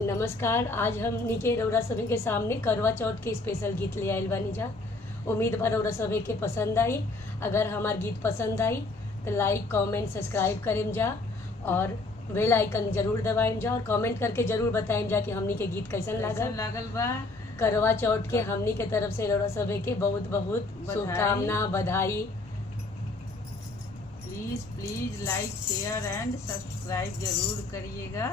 नमस्कार। आज हमनी के रउरा सभे के सामने करवा चौथ के स्पेशल गीत ले आइल बानी जा। उम्मीद बा रउरा सभे के पसंद आई। अगर हमार गीत पसंद आई तो लाइक कमेंट सब्सक्राइब करेम जा और बेल आइकन जरूर दबाएम जा और कमेंट करके जरूर बताएम जा कि हमनी के गीत कैसन लागल बा। करवा चौथ के हमनी के तरफ से रउरा सभे के बहुत बहुत शुभकामना, बधाई। Please please like share and subscribe जरूर करिएगा।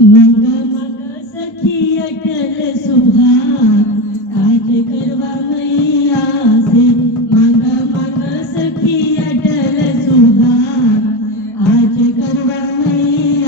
मंगा मंगा सखी अटल सुहाग, आज करवा मैया से। मंगा मंगा सखी अटल सुहाग, आज करवा मैया